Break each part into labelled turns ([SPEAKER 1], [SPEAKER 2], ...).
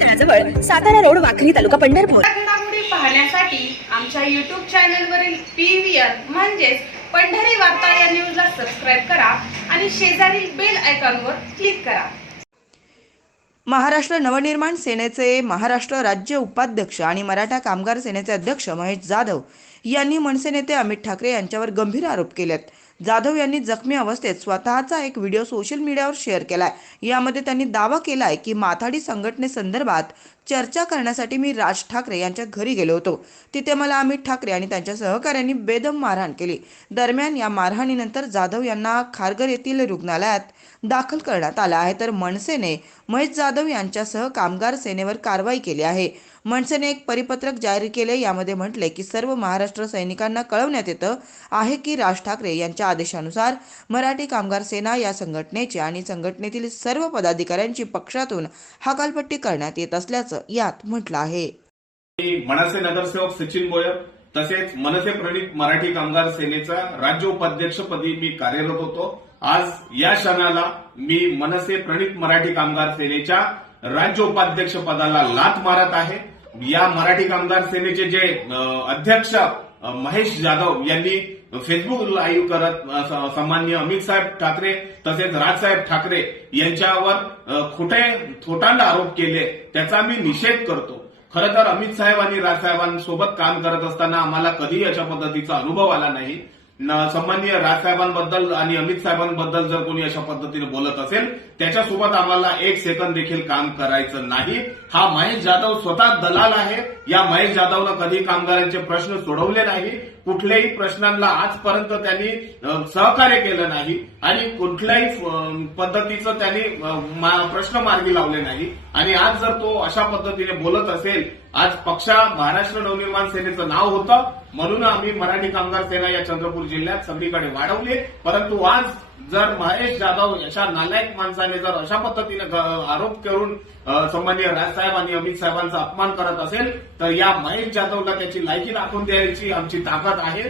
[SPEAKER 1] तळाजवळ Satara road Wakhari तालुका पंढरपूर.
[SPEAKER 2] पाहण्यासाठी आमच्या YouTube चॅनलवरील पी व्ही आर म्हणजेच पंढरी वार्ता या न्यूजला सबस्क्राईब करा आणि शेजारील बेल आयकॉनवर क्लिक करा.
[SPEAKER 3] महाराष्ट्र नवनिर्माण सेनेचे महाराष्ट्र राज्य उपाध्यक्ष आणि मराठा कामगार सेनेचे अध्यक्ष महेश जाधव यांनी मनसे नेते अमित ठाकरे यांच्यावर गंभीर आरोप केलेत. जाधव यांनी जखमी अवस्थेत स्वतःचा एक व्हिडिओ सोशल मीडियावर शेअर केलाय. यामध्ये त्यांनी दावा केलाय की माथाडी संघटनेसंदर्भात चर्चा करण्यासाठी मी राज ठाकरे यांच्या घरी गेलो होतो. तिथे मला अमित ठाकरे आणि त्यांच्या सहकाऱ्यांनी बेदम मारहाण केली. दरम्यान या मारहाणीनंतर जाधव यांना खारघर येथील रुग्णालयात दाखल करण्यात आला आहे. तर मनसेने महेश जाधव यांच्यासह कामगार सेनेवर कारवाई केली आहे. मनसेने एक परिपत्रक जाहीर केले. यामध्ये म्हटले की सर्व महाराष्ट्र सैनिकांना कळवण्यात येतं आहे की राज ठाकरे यांच्या आदेशानुसार मराठी कामगार सेना या संघटनेचे आणि संघटनेतील सर्व पदाधिकाऱ्यांची पक्षातून हकालपट्टी करण्यात येत असल्याचं यात म्हटलं आहे.
[SPEAKER 4] मनसे नगरसेवक सचिन गोयल तसेच मनसे प्रणित मराठी कामगार सेनेचा राज्य उपाध्यक्षपदी मी कार्यरत होतो. आज या क्षणाला मी मनसे प्रणित मराठी कामगार सेनेच्या राज्य उपाध्यक्ष पदाला लात मारत आहे. या मराठी कामगार सेनेचे जे अध्यक्ष महेश जाधव यांनी फेसबुक लाईव्ह करत सामान्य अमित साहेब ठाकरे तसेच राजसाहेब ठाकरे यांच्यावर खोटे थोटांड आरोप केले त्याचा मी निषेध करतो. खरं तर अमित साहेब आणि राजसाहेबांसोबत काम करत असताना आम्हाला कधीही अशा पद्धतीचा अनुभव आला नाही. न- सन्माननीय राजसाहेबांबद्दल आणि अमित साहेबांबद्दल जर कोणी अशा पद्धतीने बोलत असेल त्याच्यासोबत आम्हाला एक सेकंद देखील काम करायचं नाही. हा महेश जाधव स्वतः दलाल आहे. या महेश जाधवनं कधी कामगारांचे प्रश्न सोडवले नाही. कुठल्याही प्रश्नांना आजपर्यंत त्यांनी सहकार्य केलं नाही आणि कुठल्याही पद्धतीचं त्यांनी प्रश्न मार्गी लावले नाही. आणि आज जर तो अशा पद्धतीने बोलत असेल आज पक्षा महाराष्ट्र नवनिर्माण सेनेचं नाव होतं. म्हणून आम्ही मराठी कामगार सेना या चंद्रपूर जिल्ह्यात सगळीकडे वाढवली. परंतु आज जर महेश जाधव अशा नालायक माणसाने जर अशा पद्धतीने आरोप करून सन्मान्य राजसाहेब आणि अमित साहेबांचा अपमान करत असेल तर या महेश जाधवला त्याची लायकी दाखवून द्यायची आमची ताकद आहे.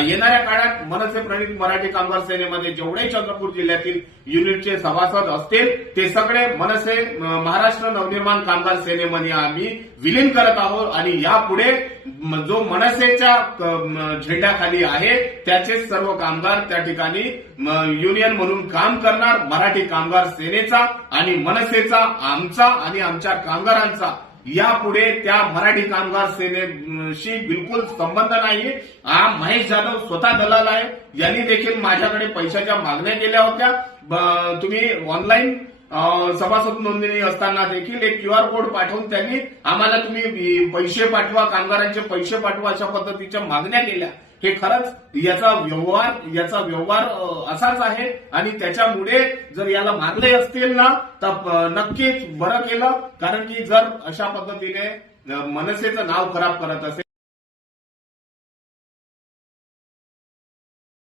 [SPEAKER 4] येणाऱ्या काळात मनसे प्रणित मराठी कामगार सेनेमध्ये जेवढे चंद्रपूर जिल्ह्यातील युनिटचे सभासद असतील ते सगळे मनसे महाराष्ट्र नवनिर्माण कामगार सेनेमध्ये आम्ही विलीन करत आहोत आणि यापुढे जो मनसेच्या झेंड्याखाली आहे त्याचे सर्व कामगार त्या ठिकाणी युनियन म्हणून काम करणार मराठी कामगार सेनेचा आणि मनसेचा आमचा आणि आमच्या कामगारांचा. यापुढे त्या मराठी कामगार सेनेशी बिलकुल संबंध नाही हा महेश जाधव स्वतः दलाल आहे. यांनी देखील माझ्याकडे पैशाच्या मागण्या केल्या होत्या. ब- तुम्ही ऑनलाईन सभासद नोंदणी असताना देखील एक क्यू आर कोड पाठवून त्यांनी आम्हाला तुम्ही पैसे पाठवा कामगारांचे पैसे पाठवा अशा पद्धतीच्या मागण्या केल्या. हे खरंच याचा व्यवहार याचा व्यवहार असाच आहे. आणि त्याच्यामुळे जर याला मारले असतील ना तर नक्कीच बरं केलं. कारण की जर अशा पद्धतीने मनसेचं नाव खराब करत असेल